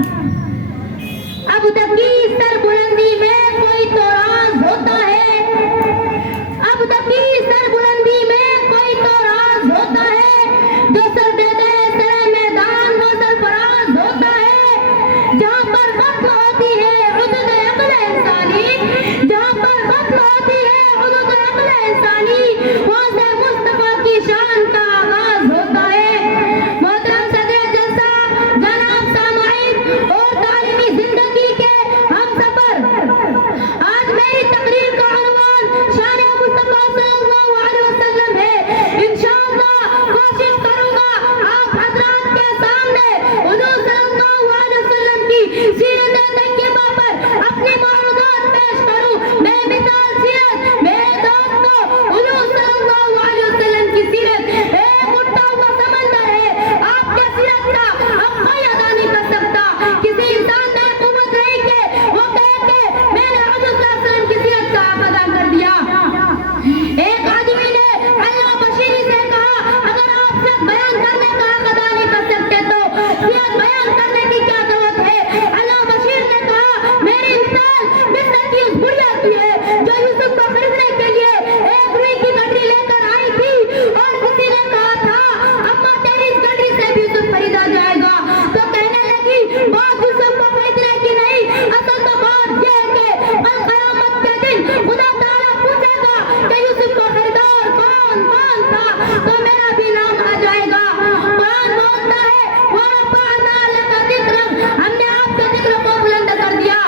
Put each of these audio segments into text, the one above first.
अब तक की सरबुलंदी में कोई तो राज होता है, अब तक की सरबुलंदी में कोई तो राज होता है, जो सर दे दे सरे मैदान वो सरफराज होता है। जहाँ पर खत्म होती है हुदूद अक्ल इंसानी, जहाँ पर खत्म होती है हुदूद अक्ल इंसानी, वहाँ से मुस्तफा की शान का आगाज होता है। मोहतरम सदर जलसा, जनाब सामाईन और तालीमी जिंदगी के हम सफर, आज मेरी तकरीर का उन्वान शान मुस्तफा सल्लल्लाहु अलैहि वसल्लम है। इंशाअल्लाह कोशिश करूंगा आप हजरात के सामने हुजूर सल्लल्लाहु अलैहि वसल्लम की सीरत तैयबा पर अपनी मालूमात पेश करूं। बेमिसाल सीरत मेरे दोस्तों, हुजूर सल्लल्लाहु अलैहि वसल्लम की सीरत एक उठता हुआ समंदर है। आपके सीरत का अब कोई अदा नहीं कर सकता। किसी इंसान में कुव्वत नहीं के वो कहे कि मैंने हुजूर सल्लल्लाहु अलैहि वसल्लम की सीरत का अदा कर दिया। एक आदमी ने अल्लाह बशीरी से कहा, अगर आप सिर्फ बयान करने का अदा नहीं कर सकते तो सीरत बयान करने की क्या जरूरत है। अल्लाह बशीर ने कहा, मेरी मिसाल मिस्र की उस बुढ़िया की है जो यूसुफ को खरीदने के लिए एक रुई की गठरी लेकर आई थी और किसी ने कहा था, अम्मा तेरी इस गठरी से भी यूसुफ खरीदा जाएगा। तो कहने लगी, बात यूसुफ को खरीदने की नहीं, असल तो बात यह है कि कल क़यामत के दिन खुदा ताला पूछेगा कि यूसुफ को खरीदार कौन कौन था, तो मेरा भी नाम आ जाएगा। कुरान बोलता है, वो रफ़अना लका ज़िक्रक, हमने आपके जिक्र को बुलंद कर दिया।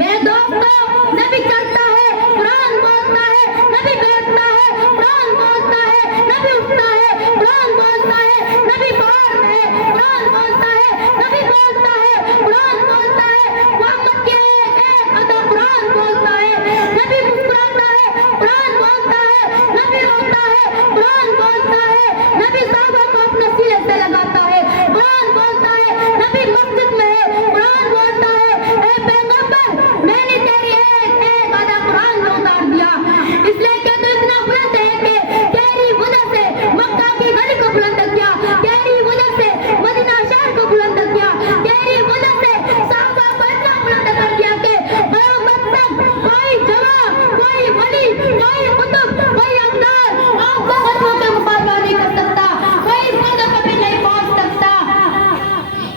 मेरे दोस्तों, नबी चलता है, कुरान बोलता है, नबी बैठता है, कुरान बोलता है, नबी उठता है, कुरान बोलता है, नबी बाहर है, कुरान बोलता है, नबी बोलता है, कुरान बोलता है, मोहम्मद के एक अदा कुरान बोलता है, नबी मुस्कुराता है, कुरान बोलता है, नबी रोता है, कुरान बोलता है, नबी साहबा को अपने सीने से लगाता है, कुरान बोलता है, नबी मस्जिद में है, कुरान बोलता है, ए पैगंबर मैंने तेरी एक आधा कुरान में उतार दिया। इसलिए कि तू इतना बुलंद है कि तेरी वजह से मक्का की गली को बुलंद किया, तेरी वजह से मदीना शहर को बुलंद किया, तेरी वजह से साहबा को इतना बुलंद कर दिया कि क़यामत तक कोई जवान, कोई वली, कोई कुतुब, कोई अवतार आपको कदमों के मुकाबला नहीं कर सकता, कोई पद कभी नहीं पहुंच सकता।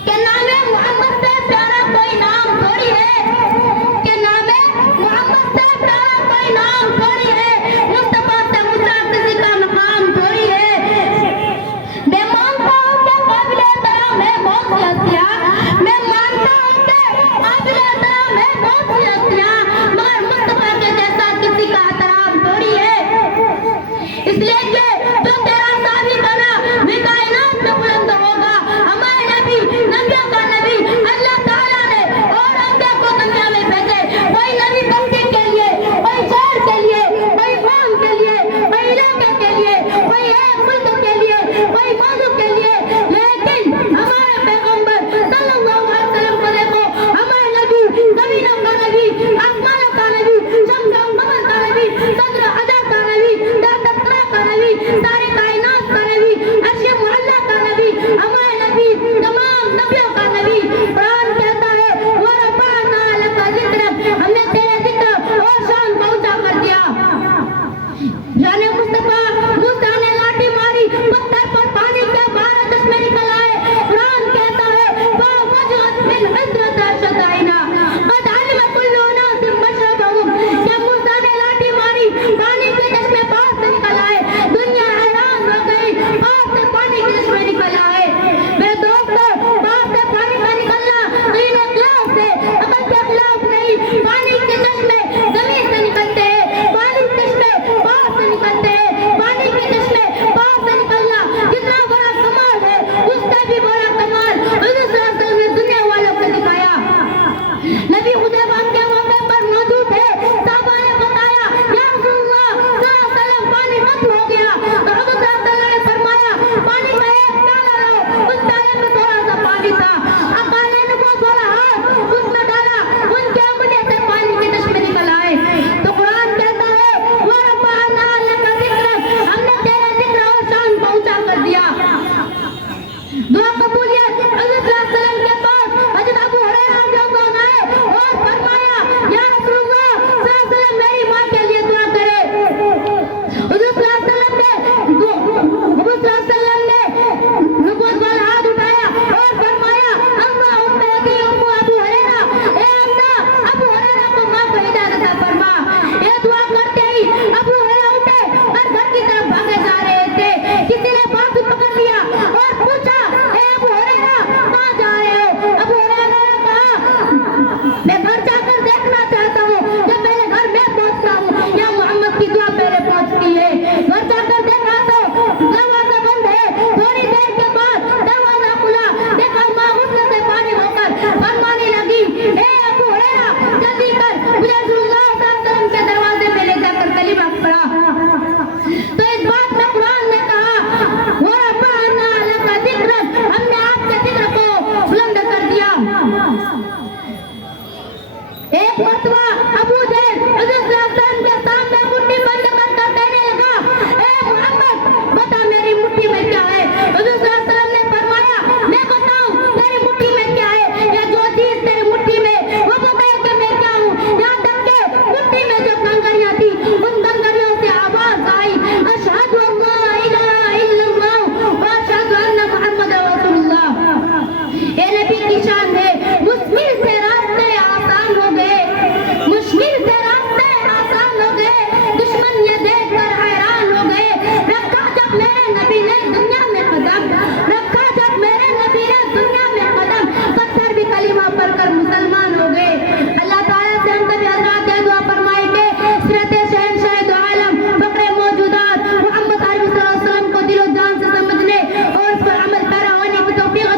के नामे मोहम्मद से प्यारा कोई नाम थोड़ी है, के नामे मोहम्मद से प्यारा कोई नाम थोड़ी है, मुस्तफा से ऊंचा किसी का मकाम थोड़ी है। मैं मानता हूँ कि काबिल एहतराम है बहुत सी हस्तियाँ, मैं मानता हूँ कि काबिल एहतराम है बहुत सी हस्तियाँ, मगर मुस्तफा के जैसा किसी का एहतराम थोड़ी है। इसलिए कि जो तेरा साबित बना वे कायनात में बुलंद होगा। हमारे नबी, नबियों का नबी, अल्लाह ताला ने और अंबिया को दुनिया में भेजे। कोई नबी बस्ती के लिए, कोई शहर के लिए, कोई कौम के लिए, कोई इलाके के लिए, कोई एक मुल्क के लिए, कोई मौजू के लिए, लेकिन हमारे पैगंबर सल्लल्लाहु अलैहि वसल्लम को देखो, हमारे नबी जमीनों का नबी, आसमानों का नबी, शम्स और कमर का नबी, सदर अदा का नबी, दातरा का नबी, सारी कायनात का नबी, अर्श मुअल्ला का नबी, हमारे नबी तमाम नबियों का नबी। कुरान कहता है, वो रफ़अना लका ज़िक्रक, हमने तेरे जिक्र और शान को ऊंचा कर दिया। जाने मुस्तफा मूसा ने लाठी मारी, पत्थर पर पानी के 12 चश्मे निकल आए। कुरान कहता है, वो वजहत मिन हज़रत शदाइना कद अलिम कुल्लु उनासिन मशरबहुम, जब मूसा ने लाठी मारी पानी के चश्मे पास से निकल आए। दुनिया हैरान हो गई, पास से पानी के चश्मे निकल आए। मेरे दोस्तों, पास से पानी का निकलना किया।